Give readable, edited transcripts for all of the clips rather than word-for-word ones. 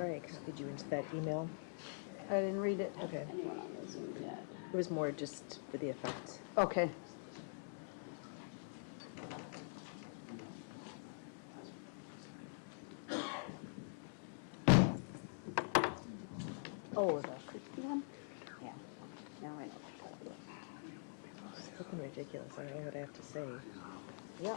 strike. Did you into that email? I didn't read it. Okay. Anyone on the Zoom yet? It was more just for the effect. Okay. Oh, the Christie one? Yeah. Now I know what you're talking about. It's looking ridiculous. I don't know what I have to say. Yeah.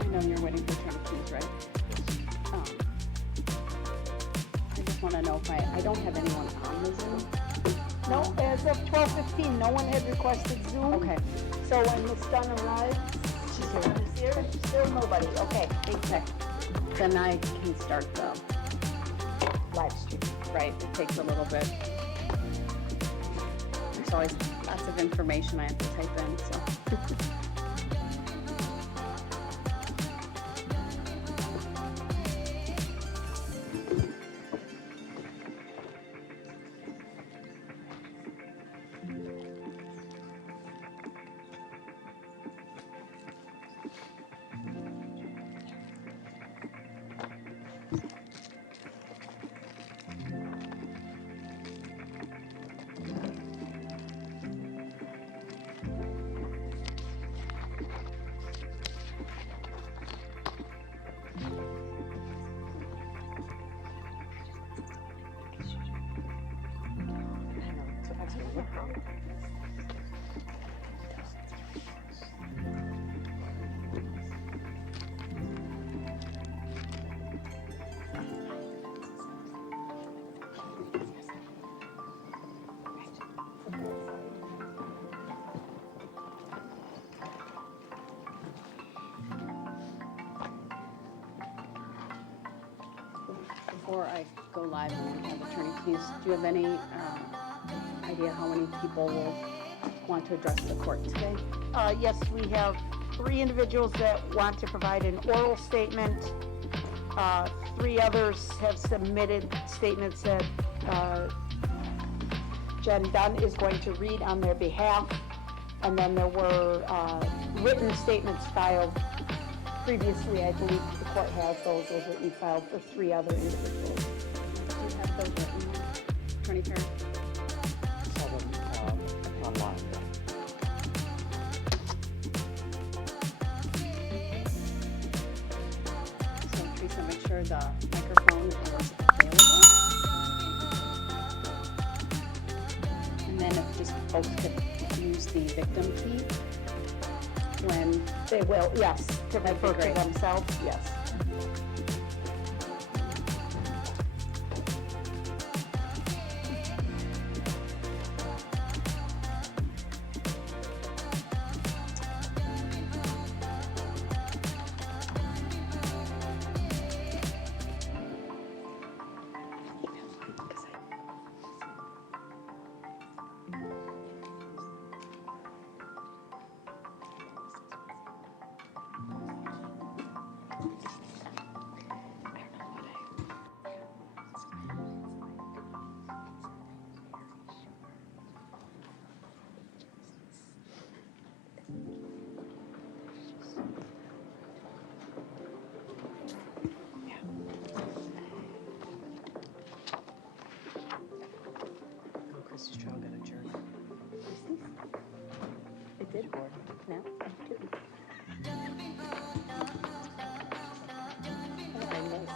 I know you're waiting for Attorney Keys, right? I just want to know if I don't have anyone on the Zoom. No, as of 12:15, no one had requested Zoom. Okay. So when Miss Dunn arrives, she's here. Still nobody. Okay. Okay. Then I can start the Live stream. right. It takes a little bit. There's always lots of information I have to type in, so. Before I go live and have Attorney Keys, do you have any idea how many people will want to address the court today? Yes, we have 3 individuals that want to provide an oral statement. 3 others have submitted statements that Jen Dunn is going to read on their behalf. And then there were written statements filed previously. I believe the court has those. Those were e-filed for 3 other individuals. Do you have those written, Attorney Perry? Saw them online. So Teresa, make sure the microphone is available. And then if just folks could use the victim key when They will, yes, to That'd be refer to great. themselves, yes. Oh, Christie's trial got adjourned. It did, Board. No, I didn't. Oh, I missed.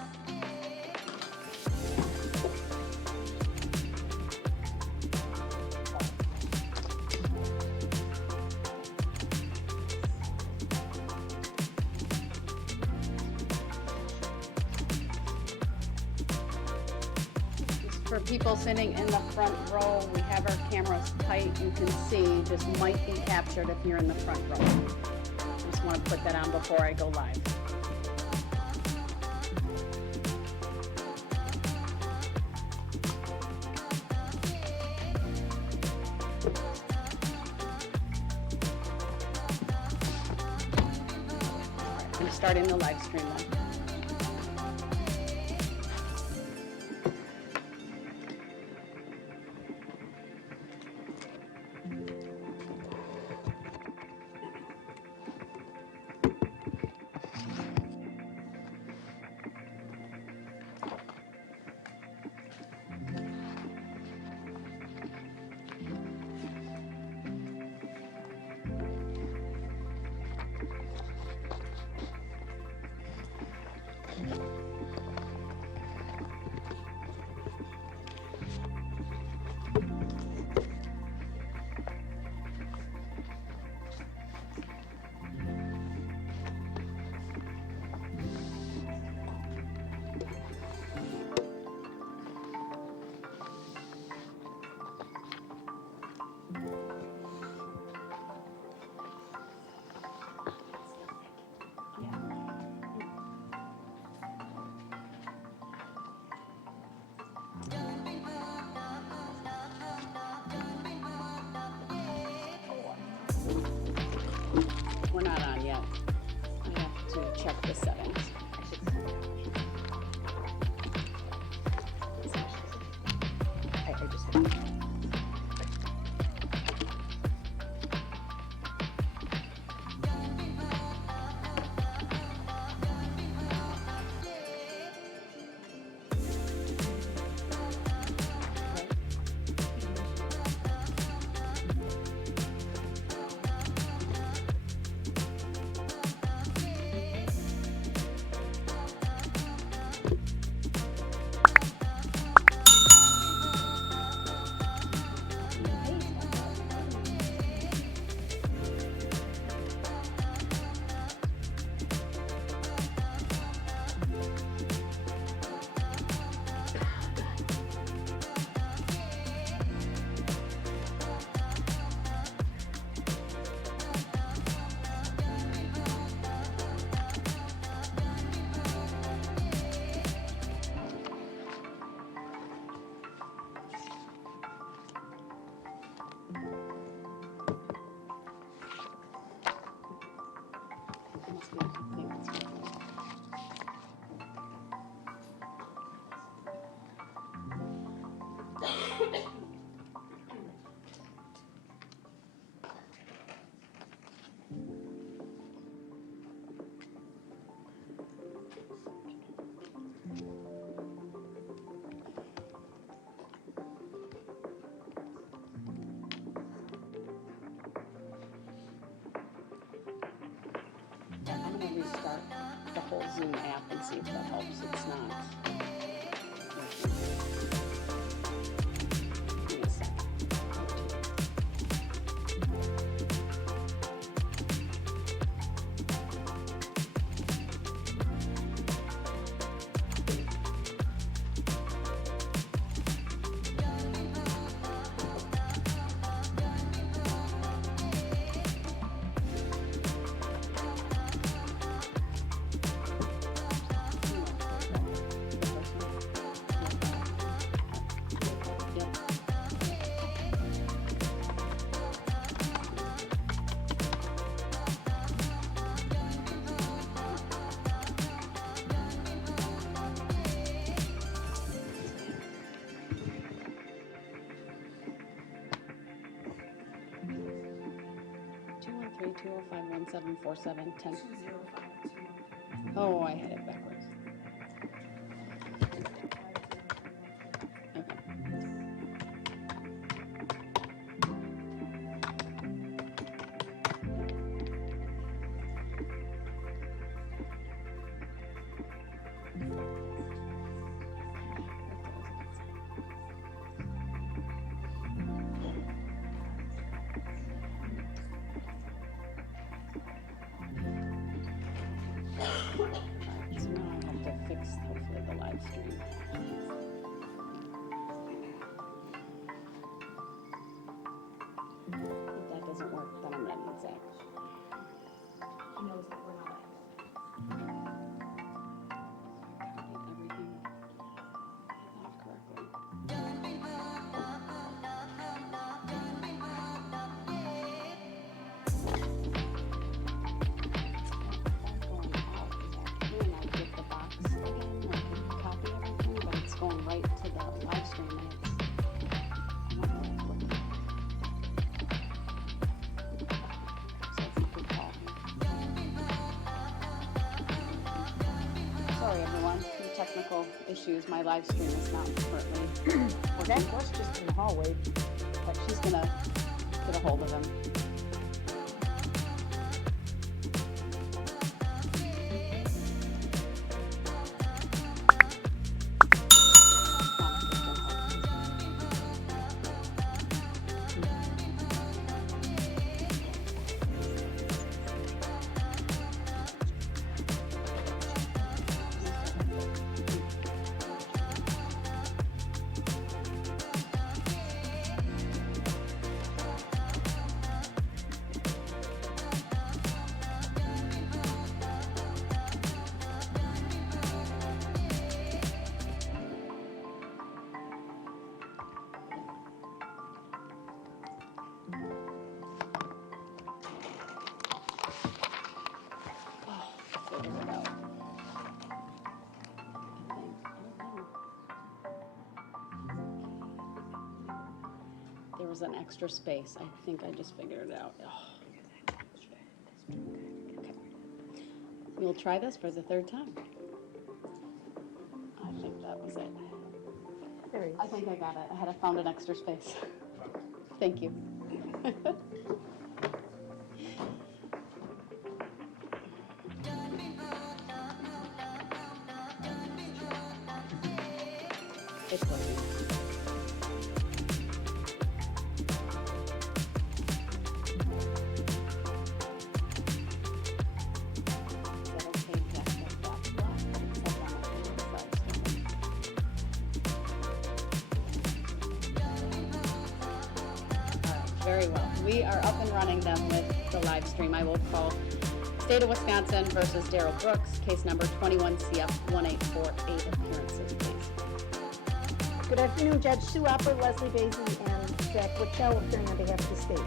For people sitting in the front row, we have our cameras tight. You can see, just might be captured if you're in the front row. Just want want to put that on before I go live. I'm starting the live stream then. We're not on yet. I have to check the settings. I just. I'm gonna restart the whole Zoom app and see if that helps. It's not. Give me a second. Three 205-1747-10. Oh, I had it backwards. Okay. It's not. issues. My live stream is not currently Well, that was just in the hallway. but she's gonna get a hold of him. Figure it out. I think. I don't know. There was an extra space. I think I just figured it out. Oh. Okay. We'll try this for the third time. I think that was it. There he is. I think I got it. I had found an extra space. Thank you. It's working. Is that okay, Jack? That's black. Hold on, I think it's size different. All right, very well. We are up and running then with the live stream. I will call State of Wisconsin versus Darrell Brooks, case number 21CF1848. Appearances, please. Good afternoon, Judge Sue Upper, Leslie Basie, and Jack Wichell, appearing on behalf of the state.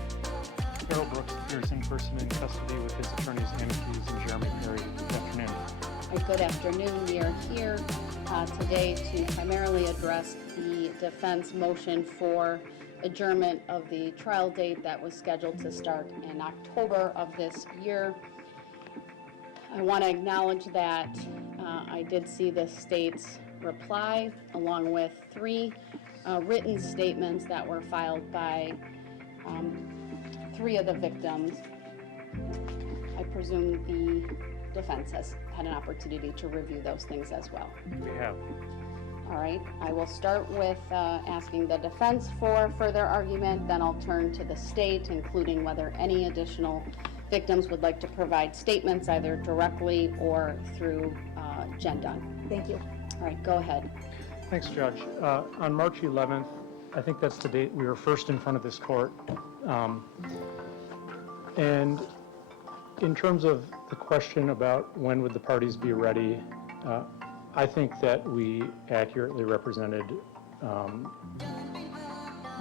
Darrell Brooks appears in person in custody with his attorneys Anna Keys and Jeremy Perry. Good afternoon. All right, good afternoon. We are here today to primarily address the defense motion for adjournment of the trial date that was scheduled to start in October of this year. I want to acknowledge that I did see the state's reply along with 3 written statements that were filed by 3 of the victims. I presume the defense has had an opportunity to review those things as well. We have. All right, I will start with asking the defense for further argument, then I'll turn to the state, including whether any additional victims would like to provide statements either directly or through Jen Dunn. Thank you. All right, go ahead. Thanks, Judge. On March 11th, I think that's the date we were first in front of this court. And in terms of the question about when would the parties be ready, I think that we accurately represented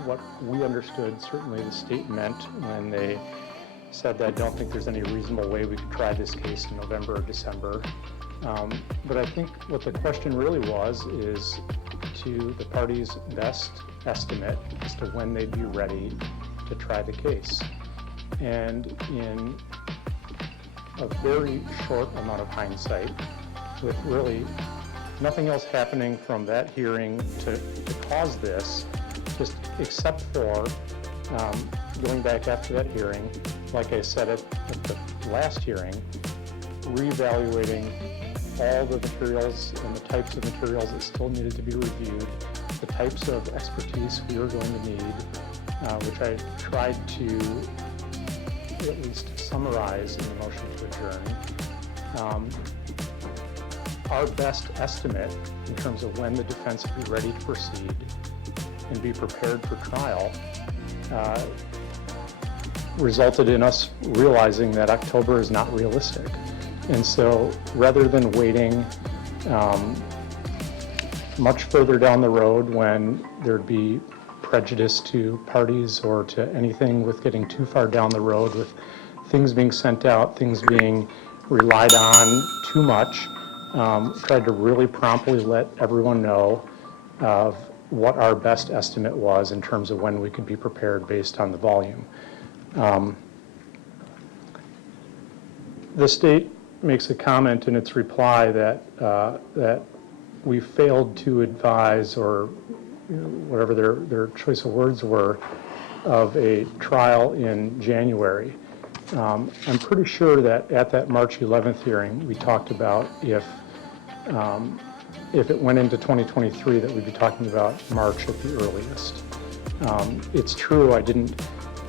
what we understood certainly the state meant when they said that I don't think there's any reasonable way we could try this case in November or December. But I think what the question really was is to the parties' best estimate as to when they'd be ready to try the case. And in a very short amount of hindsight, with really nothing else happening from that hearing to cause this, just except for going back after that hearing, like I said at the last hearing, reevaluating all the materials and the types of materials that still needed to be reviewed, the types of expertise we were going to need, which I tried to at least summarize in the motion to adjourn. Our best estimate in terms of when the defense would be ready to proceed and be prepared for trial resulted in us realizing that October is not realistic. And so rather than waiting much further down the road when there'd be prejudice to parties or to anything with getting too far down the road with things being sent out, things being relied on too much, tried to really promptly let everyone know of what our best estimate was in terms of when we could be prepared based on the volume. The state makes a comment in its reply that we failed to advise, or whatever their choice of words were, of a trial in January. I'm pretty sure that at that March 11th hearing, we talked about if it went into 2023, that we'd be talking about March at the earliest. It's true, I didn't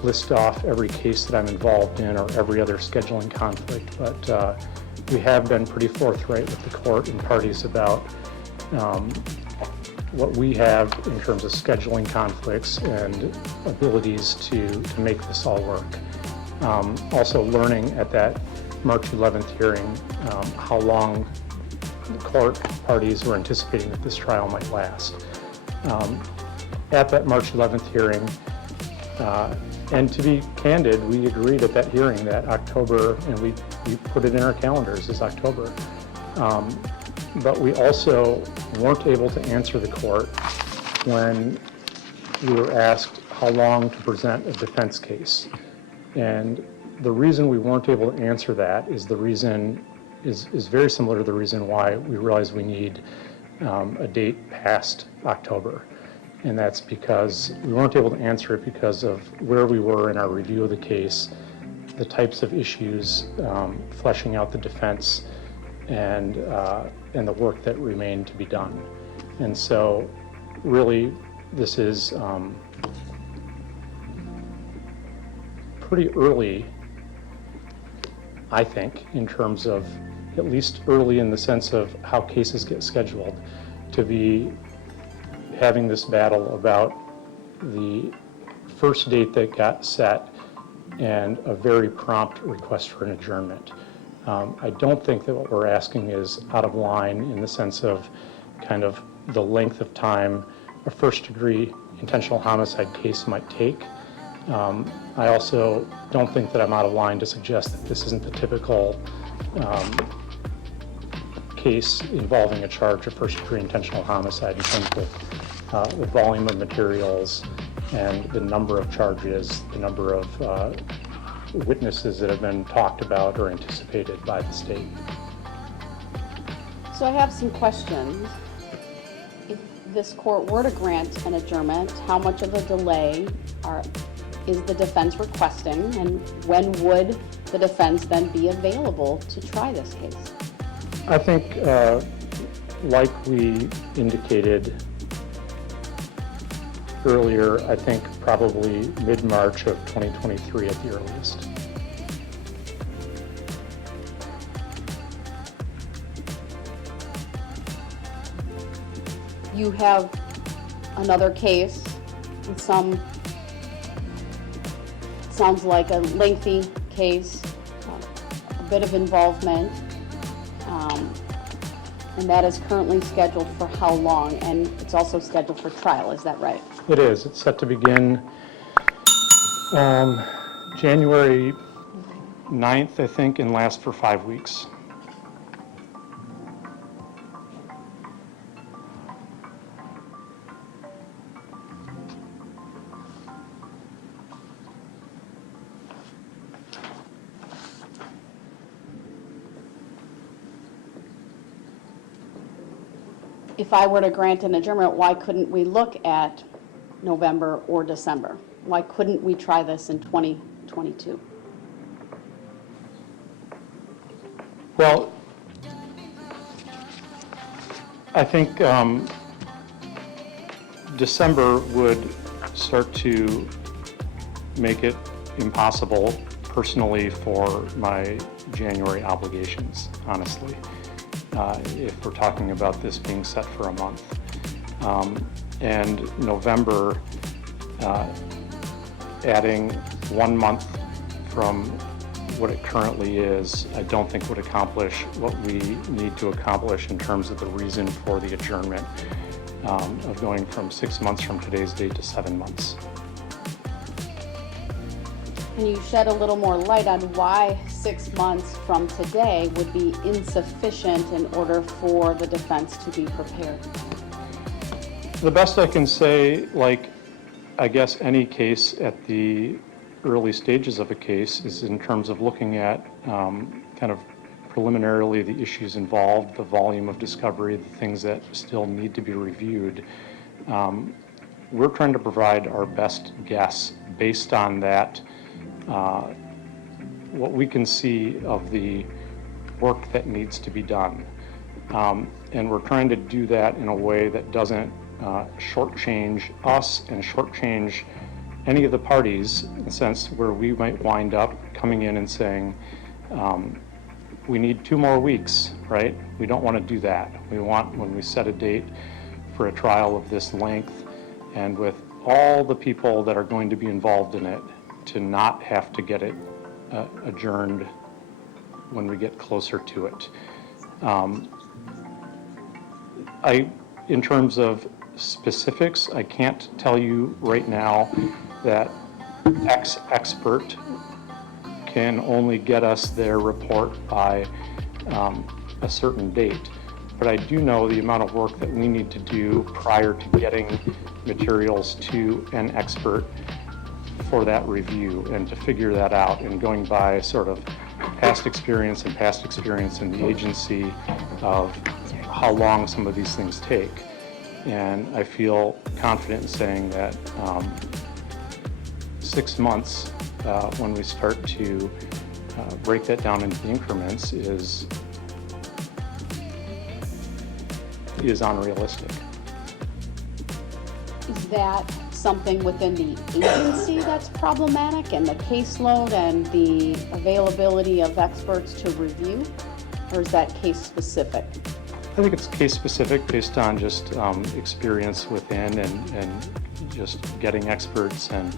list off every case that I'm involved in or every other scheduling conflict, but we have been pretty forthright with the court and parties about what we have in terms of scheduling conflicts and abilities to make this all work. Also learning at that March 11th hearing how long the court parties were anticipating that this trial might last. At that March 11th hearing, and to be candid, we agreed at that hearing that October, and we put it in our calendars as October. But we also weren't able to answer the court when we were asked how long to present a defense case. And the reason we weren't able to answer that is is very similar to the reason why we realized we need a date past October. And that's because we weren't able to answer it because of where we were in our review of the case, the types of issues, fleshing out the defense, and the work that remained to be done. And so really this is pretty early, I think, in terms of, at least early in the sense of how cases get scheduled, to be having this battle about the first date that got set and a very prompt request for an adjournment. I don't think that what we're asking is out of line in the sense of kind of the length of time a first-degree intentional homicide case might take. I also don't think that I'm out of line to suggest that this isn't the typical case involving a charge of first-degree intentional homicide in terms of the volume of materials and the number of charges, the number of witnesses that have been talked about or anticipated by the state. So I have some questions. If this court were to grant an adjournment, how much of a delay is the defense requesting, and when would the defense then be available to try this case? I think, like we indicated earlier, I think probably mid-March of 2023 at the earliest. You have another case with sounds like a lengthy case, a bit of involvement, and that is currently scheduled for how long? And it's also scheduled for trial, is that right? It is. It's set to begin January 9th, I think, and last for 5 weeks. If I were to grant an adjournment, why couldn't we look at November or December? Why couldn't we try this in 2022? Well, I think December would start to make it impossible personally for my January obligations, honestly. If we're talking about this being set for a month. And November, adding 1 month from what it currently is, I don't think would accomplish what we need to accomplish in terms of the reason for the adjournment of going from 6 months from today's date to 7 months. Can you shed a little more light on why 6 months from today would be insufficient in order for the defense to be prepared? The best I can say, like I guess any case at the early stages of a case, is in terms of looking at kind of preliminarily the issues involved, the volume of discovery, the things that still need to be reviewed. We're trying to provide our best guess based on that, what we can see of the work that needs to be done. And we're trying to do that in a way that doesn't shortchange us and shortchange any of the parties, in a sense where we might wind up coming in and saying, we need 2 more weeks, right? We don't want to do that. We want, when we set a date for a trial of this length and with all the people that are going to be involved in it, to not have to get it adjourned when we get closer to it. In terms of specifics, I can't tell you right now that X expert can only get us their report by a certain date. But I do know the amount of work that we need to do prior to getting materials to an expert for that review, and to figure that out, and going by sort of past experience in the agency of how long some of these things take. And I feel confident in saying that 6 months, when we start to break that down into the increments, is unrealistic. Is that something within the agency that's problematic, and the caseload and the availability of experts to review? Or is that case specific? I think it's case specific based on just experience within and just getting experts, and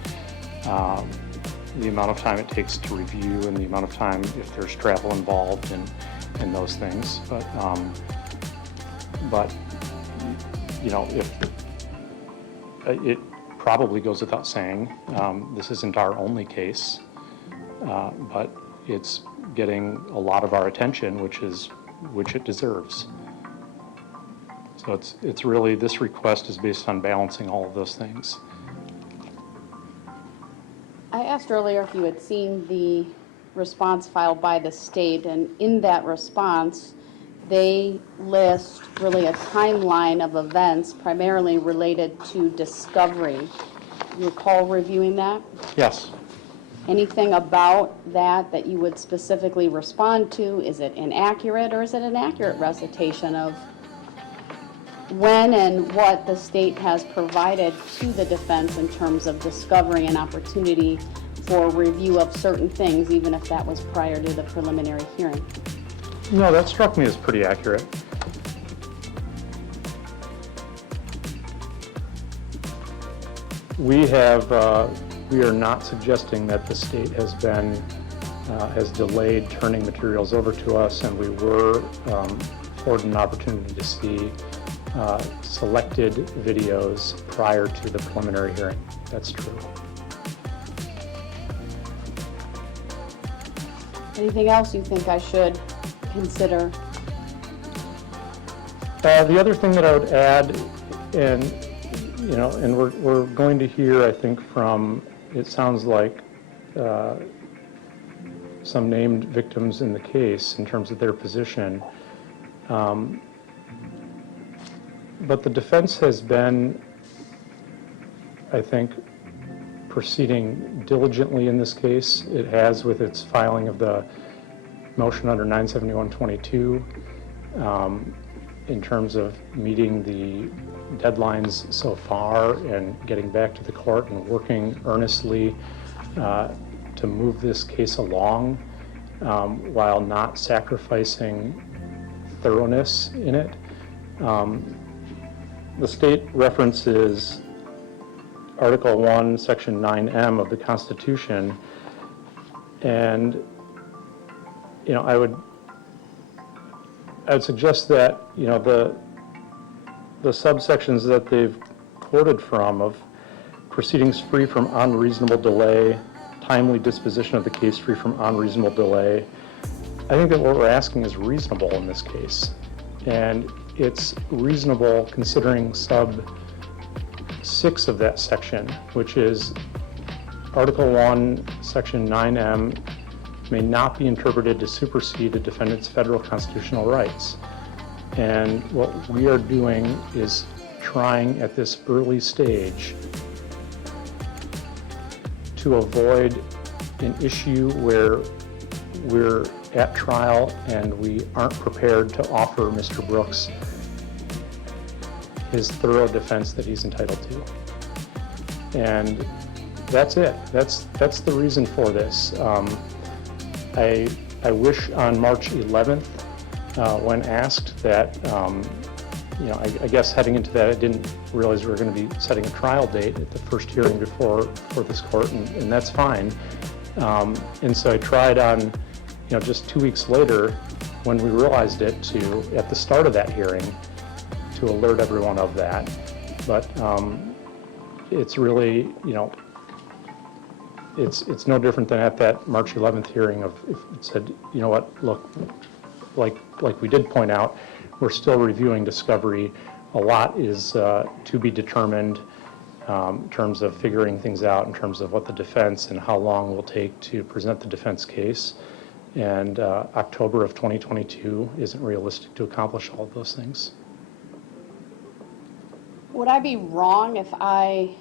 the amount of time it takes to review, and the amount of time if there's travel involved and those things. But you know, if it probably goes without saying, this isn't our only case, but it's getting a lot of our attention, which it deserves. So it's really, this request is based on balancing all of those things. I asked earlier if you had seen the response filed by the state, and in that response, they list really a timeline of events primarily related to discovery. You recall reviewing that? Yes. Anything about that you would specifically respond to? Is it inaccurate, or is it an accurate recitation of when and what the state has provided to the defense in terms of discovery and opportunity for review of certain things, even if that was prior to the preliminary hearing? No, that struck me as pretty accurate. We are not suggesting that the state has delayed turning materials over to us, and we were afforded an opportunity to see selected videos prior to the preliminary hearing. That's true. Anything else you think I should consider? The other thing that I would add, and we're going to hear, I think, from, it sounds like, some named victims in the case in terms of their position. But the defense has been, I think, proceeding diligently in this case. It has, with its filing of the motion under 97122, in terms of meeting the deadlines so far and getting back to the court and working earnestly to move this case along, while not sacrificing thoroughness in it. The state references Article 1, Section 9M of the Constitution, and I would suggest that the subsections that they've quoted from, of proceedings free from unreasonable delay, timely disposition of the case free from unreasonable delay, I think that what we're asking is reasonable in this case, and it's reasonable considering sub 6 of that section, which is Article 1, Section 9M, may not be interpreted to supersede a defendant's federal constitutional rights. And what we are doing is trying at this early stage to avoid an issue where we're at trial and we aren't prepared to offer Mr. Brooks his thorough defense that he's entitled to. And that's it. That's the reason for this. I wish on March 11th, when asked that, I guess heading into that, I didn't realize we were going to be setting a trial date at the first hearing before this court, and that's fine. And so I tried on, just 2 weeks later, when we realized it, to, at the start of that hearing, to alert everyone of that. But it's really, it's no different than at that March 11th hearing of, if it said, you know what, look, like we did point out, we're still reviewing discovery. A lot is to be determined in terms of figuring things out, in terms of what the defense and how long it will take to present the defense case. And October of 2022 isn't realistic to accomplish all of those things. Would I be wrong if I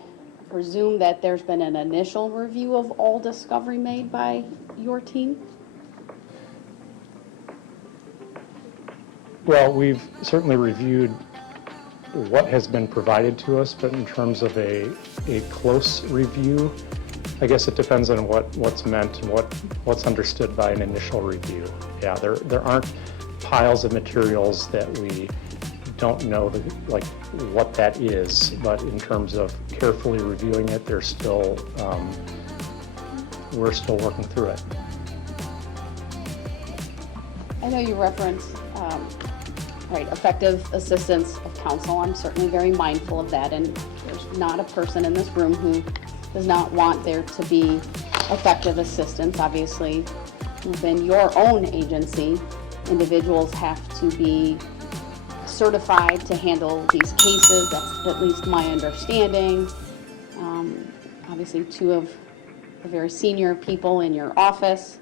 presume that there's been an initial review of all discovery made by your team? Well, we've certainly reviewed what has been provided to us, but in terms of a close review, I guess it depends on what's meant and what's understood by an initial review. Yeah, there aren't piles of materials that we don't know what that is, but in terms of carefully reviewing it, we're still working through it. I know you referenced effective assistance of counsel. I'm certainly very mindful of that, and there's not a person in this room who does not want there to be effective assistance. Obviously, within your own agency, individuals have to be certified to handle these cases. That's at least my understanding. Obviously, two of the very senior people in your office.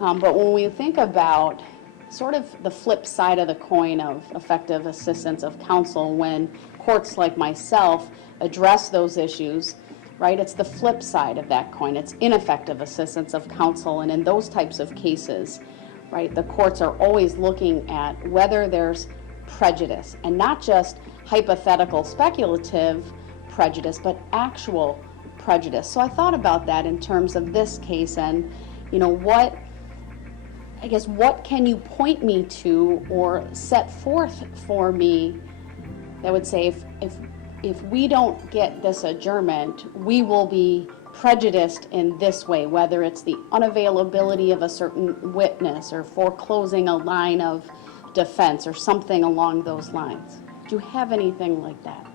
But when we think about sort of the flip side of the coin of effective assistance of counsel, when courts like myself address those issues, right, it's the flip side of that coin. It's ineffective assistance of counsel. And in those types of cases, right, the courts are always looking at whether there's prejudice, and not just hypothetical, speculative prejudice, but actual prejudice. So I thought about that in terms of this case, and what can you point me to or set forth for me that would say if we don't get this adjournment, we will be prejudiced in this way, whether it's the unavailability of a certain witness or foreclosing a line of defense or something along those lines. Do you have anything like that?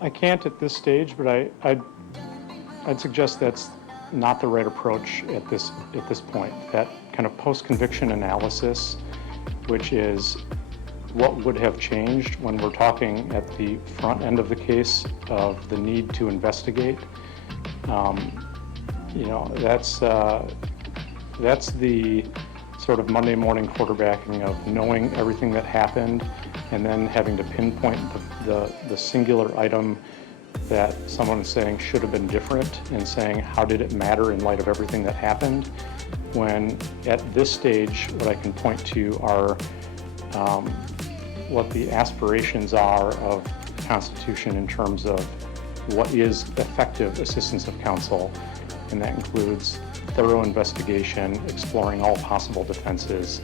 I can't at this stage, but I'd suggest that's not the right approach at this point. That kind of post-conviction analysis, which is what would have changed when we're talking at the front end of the case of the need to investigate. That's the sort of Monday morning quarterbacking of knowing everything that happened and then having to pinpoint the singular item that someone is saying should have been different, and saying how did it matter in light of everything that happened, when at this stage what I can point to are what the aspirations are of the Constitution in terms of what is effective assistance of counsel, and that includes thorough investigation, exploring all possible defenses,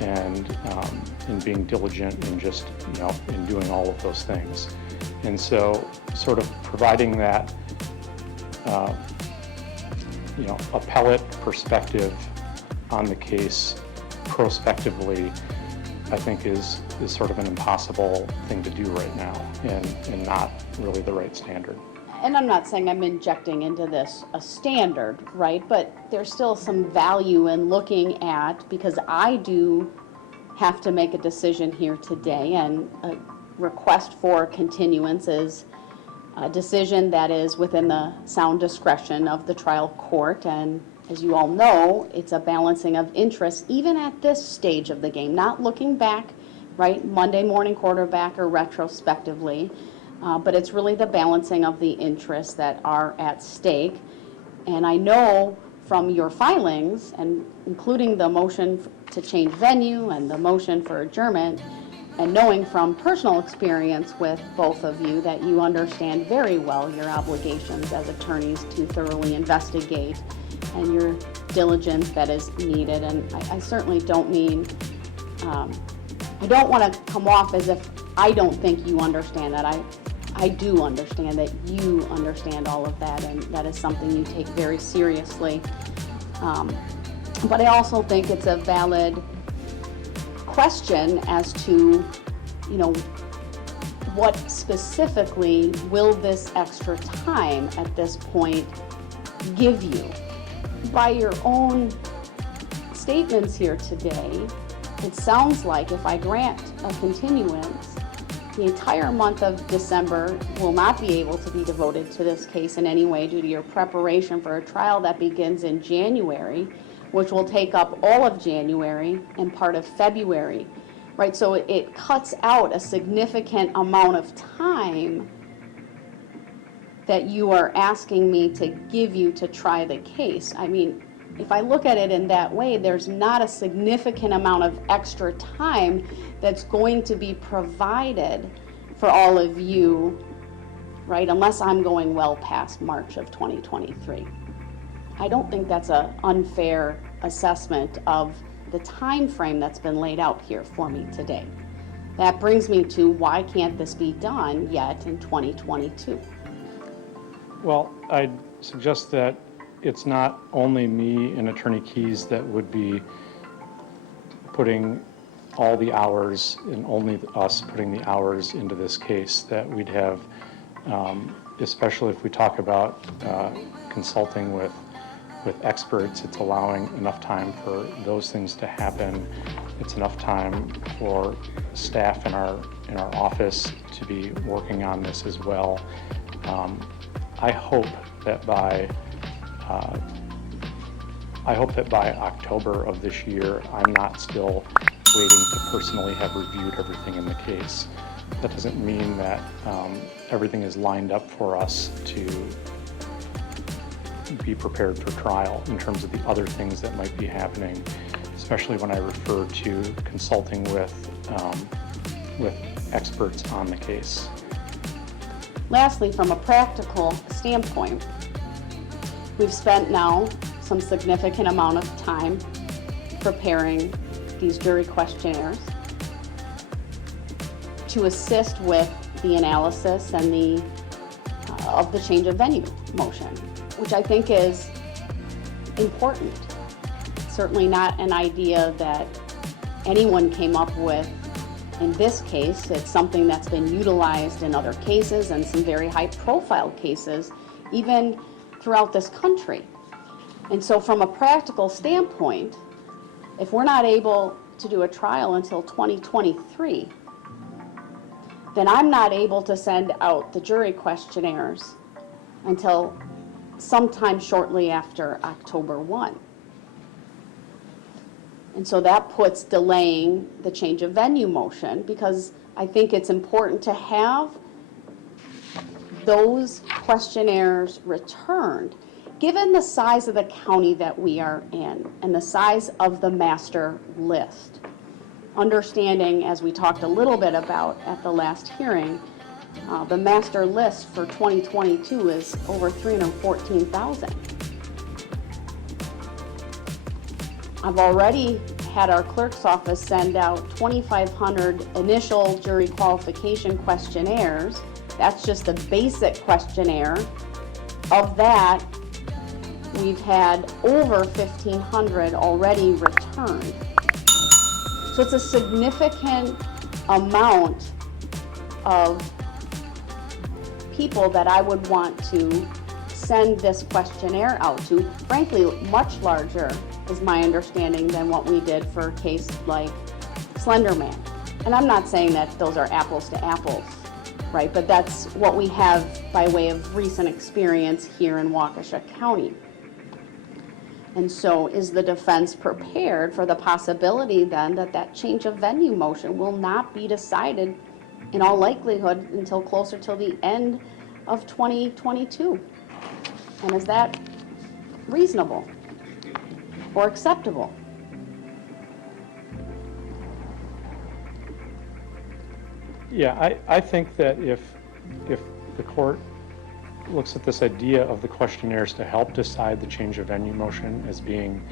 and being diligent in just, in doing all of those things. And so sort of providing that, appellate perspective on the case prospectively, I think is sort of an impossible thing to do right now, and not really the right standard. And I'm not saying I'm injecting into this a standard, right? But there's still some value in looking at, because I do have to make a decision here today, and a request for continuance is a decision that is within the sound discretion of the trial court, and as you all know, it's a balancing of interests, even at this stage of the game, not looking back, right, Monday morning quarterback or retrospectively, but it's really the balancing of the interests that are at stake. And I know from your filings, and including the motion to change venue and the motion for adjournment, and knowing from personal experience with both of you that you understand very well your obligations as attorneys to thoroughly investigate and your diligence that is needed. And I certainly don't mean, I don't want to come off as if I don't think you understand that. I do understand that you understand all of that, and that is something you take very seriously. But I also think it's a valid question as to, you know, what specifically will this extra time at this point give you? By your own statements here today, it sounds like if I grant a continuance, the entire month of December will not be able to be devoted to this case in any way due to your preparation for a trial that begins in January, which will take up all of January and part of February, right? So it cuts out a significant amount of time that you are asking me to give you to try the case. I mean, if I look at it in that way, there's not a significant amount of extra time that's going to be provided for all of you, right, unless I'm going well past March of 2023. I don't think that's an unfair assessment of the time frame that's been laid out here for me today. That brings me to why can't this be done yet in 2022? Well, I'd suggest that it's not only me and Attorney Keys that would be putting all the hours, and only us putting the hours into this case, that we'd have, especially if we talk about consulting with experts, it's allowing enough time for those things to happen. It's enough time for staff in our office to be working on this as well. I hope that by October of this year, I'm not still waiting to personally have reviewed everything in the case. That doesn't mean that everything is lined up for us to be prepared for trial in terms of the other things that might be happening, especially when I refer to consulting with experts on the case. Lastly, from a practical standpoint, we've spent now some significant amount of time preparing these jury questionnaires to assist with the analysis and of the change of venue motion, which I think is important. Certainly not an idea that anyone came up with in this case. It's something that's been utilized in other cases and some very high-profile cases, even throughout this country. And so from a practical standpoint, if we're not able to do a trial until 2023, then I'm not able to send out the jury questionnaires until sometime shortly after October 1. And so that puts delaying the change of venue motion, because I think it's important to have those questionnaires returned, given the size of the county that we are in and the size of the master list. Understanding, as we talked a little bit about at the last hearing, the master list for 2022 is over 314,000. I've already had our clerk's office send out 2,500 initial jury qualification questionnaires. That's just a basic questionnaire. Of that, we've had over 1,500 already returned. So it's a significant amount of people that I would want to send this questionnaire out to. Frankly, much larger is my understanding than what we did for a case like Slenderman. And I'm not saying that those are apples to apples, right? But that's what we have by way of recent experience here in Waukesha County. And so is the defense prepared for the possibility then that that change of venue motion will not be decided in all likelihood until closer to the end of 2022? And is that reasonable or acceptable? Yeah, I think that if the court looks at this idea of the questionnaires to help decide the change of venue motion as being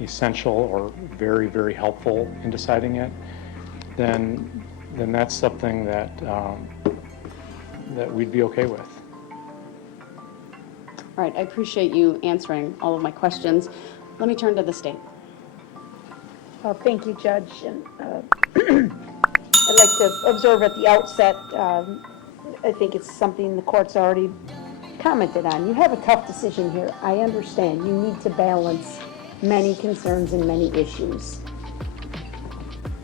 essential or very, very helpful in deciding it, then that's something that that we'd be okay with. All right, I appreciate you answering all of my questions. Let me turn to the state. Thank you, Judge. And I'd like to observe at the outset, I think it's something the court's already commented on. You have a tough decision here. I understand. You need to balance many concerns and many issues.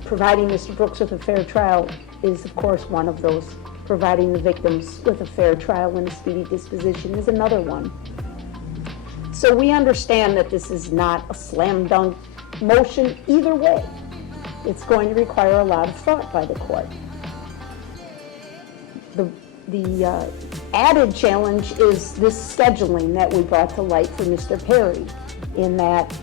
Providing Mr. Brooks with a fair trial is, of course, one of those. Providing the victims with a fair trial and a speedy disposition is another one. So we understand that this is not a slam dunk motion either way. It's going to require a lot of thought by the court. The added challenge is this scheduling that we brought to light for Mr. Perry, in that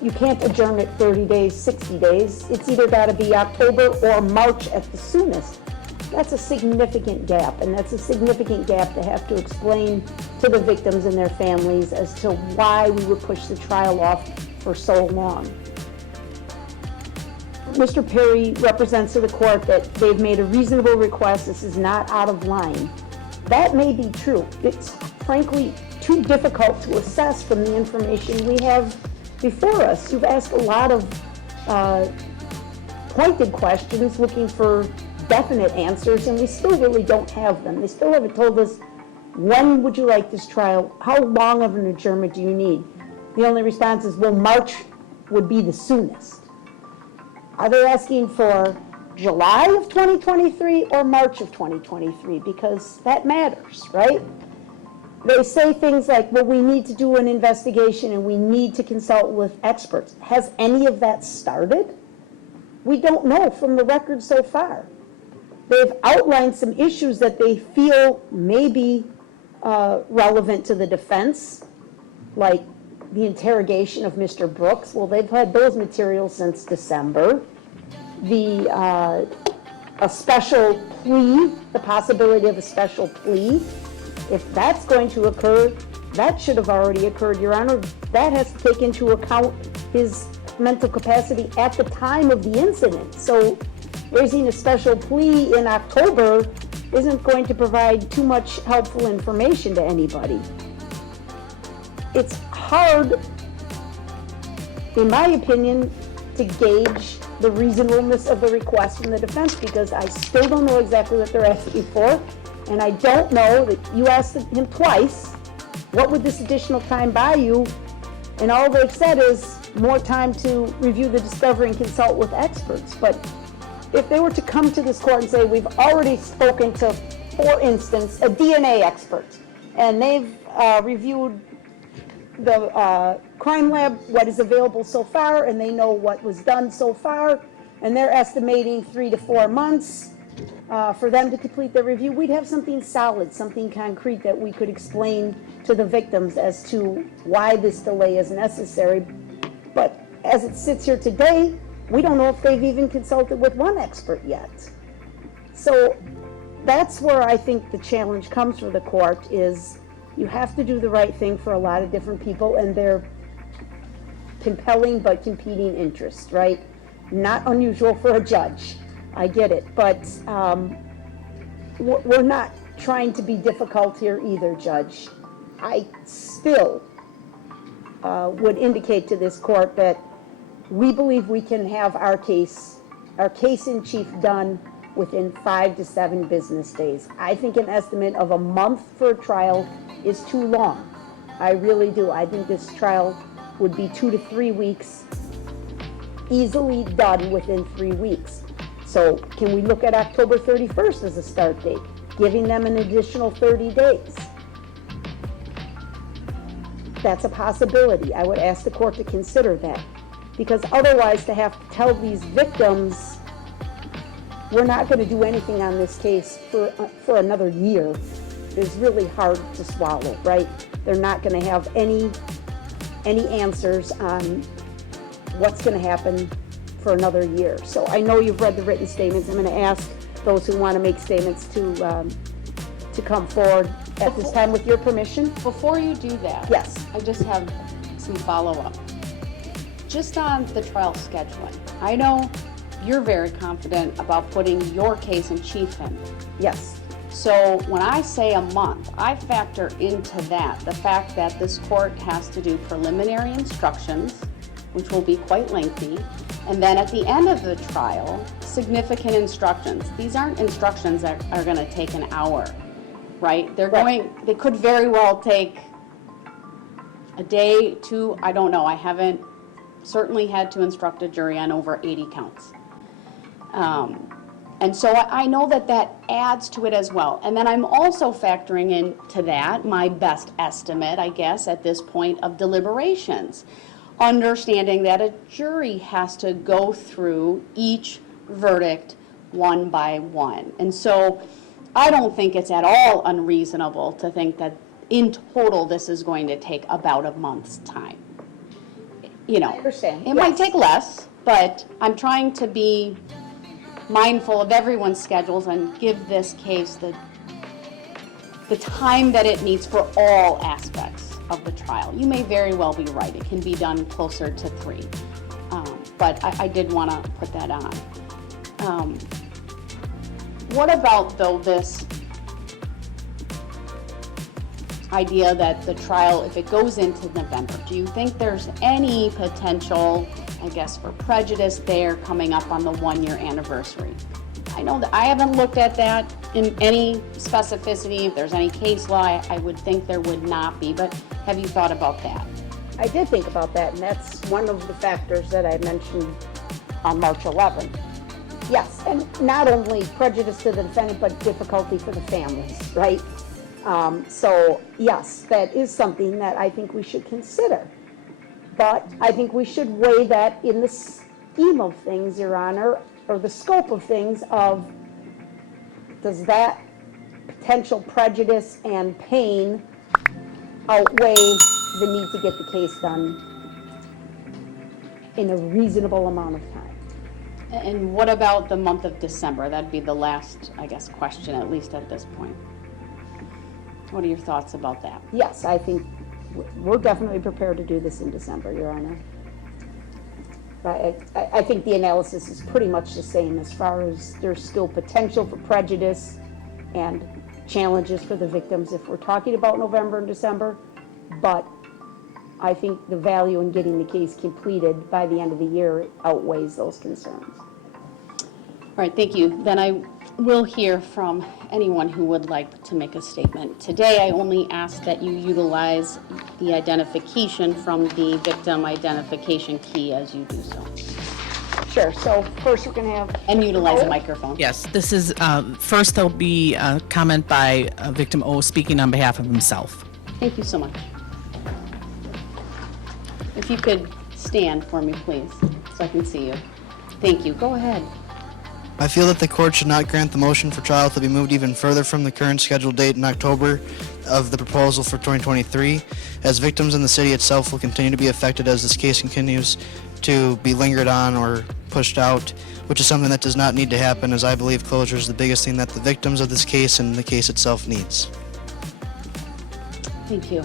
you can't adjourn it 30 days, 60 days. It's either got to be October or March at the soonest. That's a significant gap, and that's a significant gap to have to explain to the victims and their families as to why we would push the trial off for so long. Mr. Perry represents to the court that they've made a reasonable request. This is not out of line. That may be true. It's frankly too difficult to assess from the information we have before us. You've asked a lot of pointed questions looking for definite answers, and we still really don't have them. They still haven't told us, when would you like this trial? How long of an adjournment do you need? The only response is, well, March would be the soonest. Are they asking for July of 2023 or March of 2023? Because that matters, right? They say things like, well, we need to do an investigation and we need to consult with experts. Has any of that started? We don't know from the record so far. They've outlined some issues that they feel may be relevant to the defense, like the interrogation of Mr. Brooks. Well, they've had those materials since December. A special plea, the possibility of a special plea. If that's going to occur, that should have already occurred, Your Honor. That has to take into account his mental capacity at the time of the incident. So raising a special plea in October isn't going to provide too much helpful information to anybody. It's hard, in my opinion, to gauge the reasonableness of the request from the defense, because I still don't know exactly what they're asking for, and I don't know that you asked him twice, what would this additional time buy you? And all they've said is more time to review the discovery and consult with experts. But if they were to come to this court and say, we've already spoken to, for instance, a DNA expert, and they've reviewed the crime lab, what is available so far, and they know what was done so far, and they're estimating 3 to 4 months for them to complete their review, we'd have something solid, something concrete that we could explain to the victims as to why this delay is necessary. But as it sits here today, we don't know if they've even consulted with one expert yet. So that's where I think the challenge comes for the court, is you have to do the right thing for a lot of different people, and they're compelling but competing interests, right? Not unusual for a judge. I get it, but we're not trying to be difficult here either, Judge. I still would indicate to this court that we believe we can have our case in chief done within 5 to 7 business days. I think an estimate of a month for a trial is too long. I really do. I think this trial would be 2 to 3 weeks, easily done within 3 weeks. So can we look at October 31st as a start date, giving them an additional 30 days? that's a possibility. I would ask the court to consider that. Because otherwise, to have to tell these victims, we're not going to do anything on this case for another year, is really hard to swallow, right? They're not going to have any answers on what's going to happen for another year. So I know you've read the written statements. I'm going to ask those who want to make statements to come forward at this time with your permission. Before you do that. Yes. I just have some follow-up. Just on the trial scheduling, I know you're very confident about putting your case in chief in. Yes. So when I say a month, I factor into that the fact that this court has to do preliminary instructions, which will be quite lengthy, and then at the end of the trial, significant instructions. These aren't instructions that are going to take an hour, right? They could very well take a day, two, I don't know. I haven't certainly had to instruct a jury on over 80 counts. And so I know that that adds to it as well. And then I'm also factoring into that my best estimate, I guess, at this point of deliberations, understanding that a jury has to go through each verdict one by one. And so I don't think it's at all unreasonable to think that in total this is going to take about a month's time. You know, I understand. it might take less, but I'm trying to be mindful of everyone's schedules and give this case the time that it needs for all aspects of the trial. You may very well be right. It can be done closer to 3. But I did want to put that on. What about, though, this idea that the trial, if it goes into November, do you think there's any potential, I guess, for prejudice there coming up on the 1-year anniversary? I know that I haven't looked at that in any specificity. If there's any case law, I would think there would not be, but have you thought about that? I did think about that, and that's one of the factors that I mentioned on March 11th. Yes, and not only prejudice to the defendant, but difficulty for the families, right? So yes, that is something that I think we should consider. But I think we should weigh that in the scheme of things, Your Honor, or the scope of things of, does that potential prejudice and pain outweigh the need to get the case done in a reasonable amount of time? And what about the month of December? That'd be the last, I guess, question, at least at this point. What are your thoughts about that? Yes, I think we're definitely prepared to do this in December, Your Honor. But I think the analysis is pretty much the same as far as there's still potential for prejudice and challenges for the victims if we're talking about November and December. But I think the value in getting the case completed by the end of the year outweighs those concerns. All right, thank you. Then I will hear from anyone who would like to make a statement. Today, I only ask that you utilize the identification from the victim identification key as you do so. Sure, so first we're going to have... And utilize a microphone. Yes, this is, first there'll be a comment by victim O speaking on behalf of himself. Thank you so much. If you could stand for me, please, so I can see you. Thank you. Go ahead. I feel that the court should not grant the motion for trial to be moved even further from the current scheduled date in October of the proposal for 2023, as victims in the city itself will continue to be affected as this case continues to be lingered on or pushed out, which is something that does not need to happen, as I believe closure is the biggest thing that the victims of this case and the case itself needs. Thank you.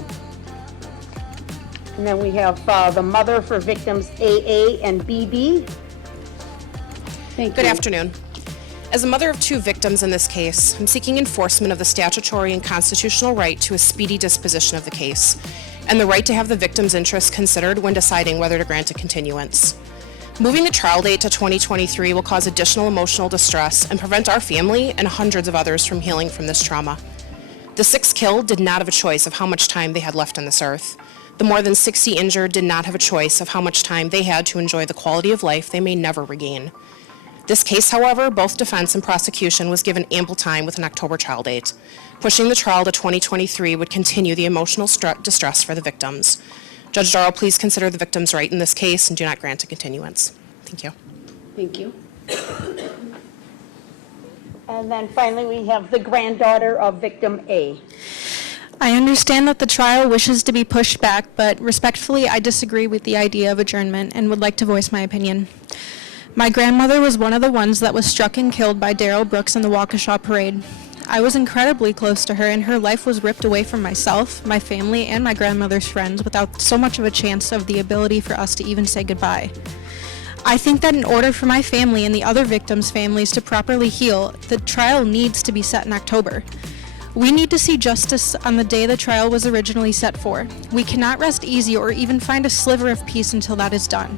And then we have the mother for victims AA and BB. Thank you. Good afternoon. As a mother of 2 victims in this case, I'm seeking enforcement of the statutory and constitutional right to a speedy disposition of the case, and the right to have the victim's interests considered when deciding whether to grant a continuance. Moving the trial date to 2023 will cause additional emotional distress and prevent our family and hundreds of others from healing from this trauma. The 6 killed did not have a choice of how much time they had left on this earth. The more than 60 injured did not have a choice of how much time they had to enjoy the quality of life they may never regain. This case, however, both defense and prosecution was given ample time with an October trial date. Pushing the trial to 2023 would continue the emotional distress for the victims. Judge Darrell, please consider the victim's right in this case and do not grant a continuance. Thank you. Thank you. And then finally, we have the granddaughter of victim A. I understand that the trial wishes to be pushed back, but respectfully, I disagree with the idea of adjournment and would like to voice my opinion. My grandmother was one of the ones that was struck and killed by Darrell Brooks in the Waukesha Parade. I was incredibly close to her, and her life was ripped away from myself, my family, and my grandmother's friends without so much of a chance of the ability for us to even say goodbye. I think that in order for my family and the other victims' families to properly heal, the trial needs to be set in October. We need to see justice on the day the trial was originally set for. We cannot rest easy or even find a sliver of peace until that is done.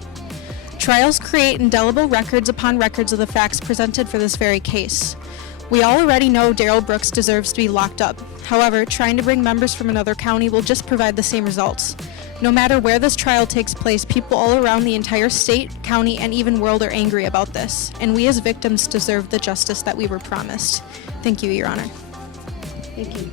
Trials create indelible records upon records of the facts presented for this very case. We all already know Darrell Brooks deserves to be locked up. However, trying to bring members from another county will just provide the same results. No matter where this trial takes place, people all around the entire state, county, and even world are angry about this, and we as victims deserve the justice that we were promised. Thank you, Your Honor. Thank you.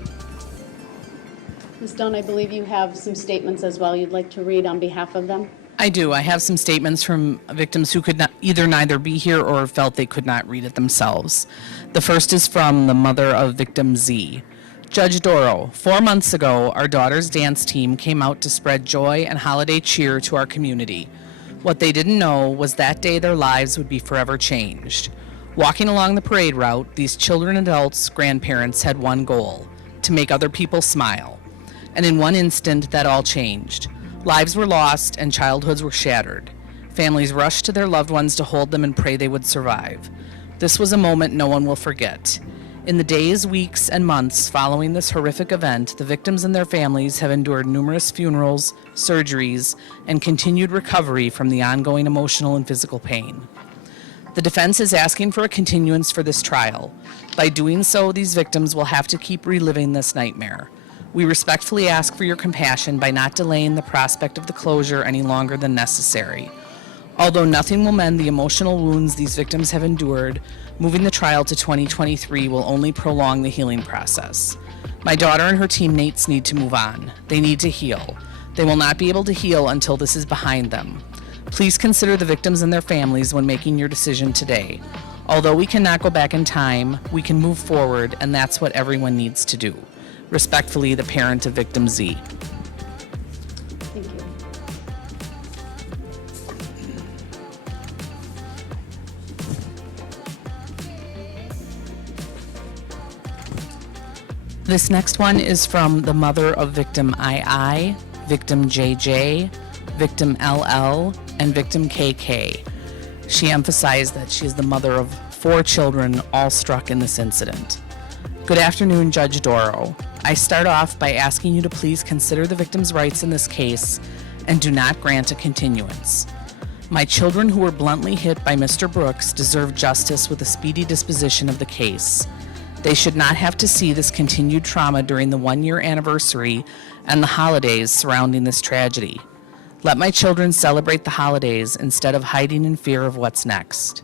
Ms. Dunn, I believe you have some statements as well you'd like to read on behalf of them. I do. I have some statements from victims who could not neither be here or felt they could not read it themselves. The first is from the mother of victim Z. Judge Doro, 4 months ago, our daughter's dance team came out to spread joy and holiday cheer to our community. What they didn't know was that day their lives would be forever changed. Walking along the parade route, these children, adults, grandparents had one goal: to make other people smile. And in one instant, that all changed. Lives were lost and childhoods were shattered. Families rushed to their loved ones to hold them and pray they would survive. This was a moment no one will forget. In the days, weeks, and months following this horrific event, the victims and their families have endured numerous funerals, surgeries, and continued recovery from the ongoing emotional and physical pain. The defense is asking for a continuance for this trial. By doing so, these victims will have to keep reliving this nightmare. We respectfully ask for your compassion by not delaying the prospect of the closure any longer than necessary. Although nothing will mend the emotional wounds these victims have endured, moving the trial to 2023 will only prolong the healing process. My daughter and her teammates need to move on. They need to heal. They will not be able to heal until this is behind them. Please consider the victims and their families when making your decision today. Although we cannot go back in time, we can move forward, and that's what everyone needs to do. Respectfully, the parent of victim Z. Thank you. This next one is from the mother of victim II, victim JJ, victim LL, and victim KK. She emphasized that she is the mother of 4 children, all struck in this incident. Good afternoon, Judge Doro. I start off by asking you to please consider the victim's rights in this case and do not grant a continuance. My children who were bluntly hit by Mr. Brooks deserve justice with a speedy disposition of the case. They should not have to see this continued trauma during the 1-year anniversary and the holidays surrounding this tragedy. Let my children celebrate the holidays instead of hiding in fear of what's next.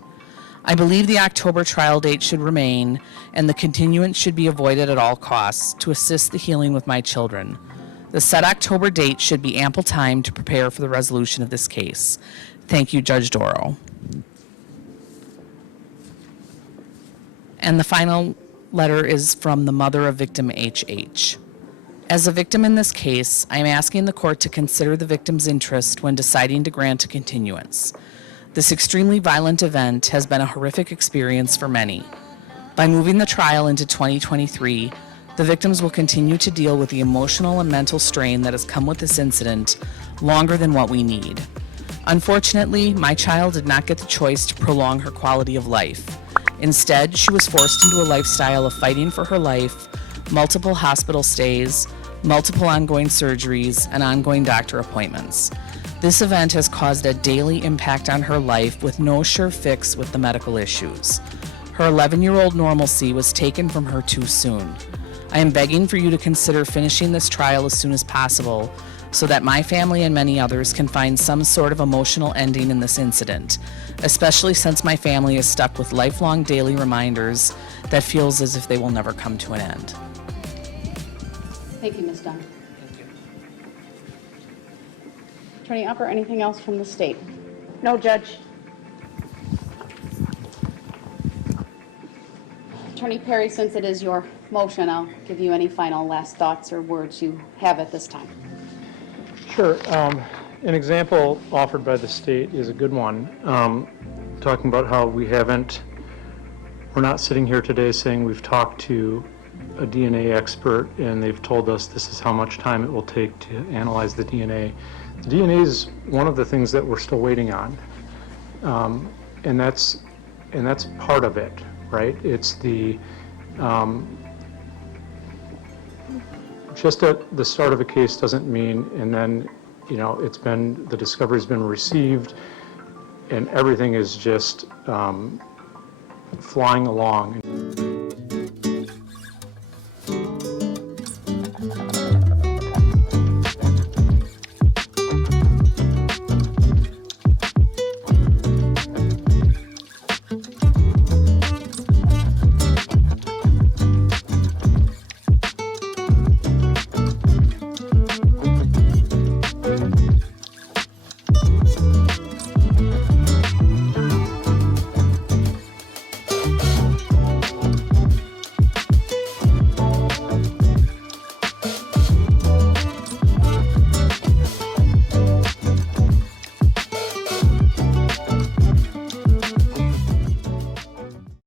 I believe the October trial date should remain, and the continuance should be avoided at all costs to assist the healing with my children. The set October date should be ample time to prepare for the resolution of this case. Thank you, Judge Doro. And the final letter is from the mother of victim HH. As a victim in this case, I am asking the court to consider the victim's interest when deciding to grant a continuance. This extremely violent event has been a horrific experience for many. By moving the trial into 2023, the victims will continue to deal with the emotional and mental strain that has come with this incident longer than what we need. Unfortunately, my child did not get the choice to prolong her quality of life. Instead, she was forced into a lifestyle of fighting for her life, multiple hospital stays, multiple ongoing surgeries, and ongoing doctor appointments. This event has caused a daily impact on her life with no sure fix with the medical issues. Her 11-year-old normalcy was taken from her too soon. I am begging for you to consider finishing this trial as soon as possible so that my family and many others can find some sort of emotional ending in this incident, especially since my family is stuck with lifelong daily reminders that feels as if they will never come to an end. Thank you, Ms. Dunn. Attorney Upper, anything else from the state? No, Judge. Attorney Perry, since it is your motion, I'll give you any final last thoughts or words you have at this time. Sure. An example offered by the state is a good one, talking about how we're not sitting here today saying we've talked to a DNA expert and they've told us this is how much time it will take to analyze the DNA. The DNA is one of the things that we're still waiting on, and that's part of it, right? It's the just at the start of a case doesn't mean, and then, the discovery's been received and everything is just flying along.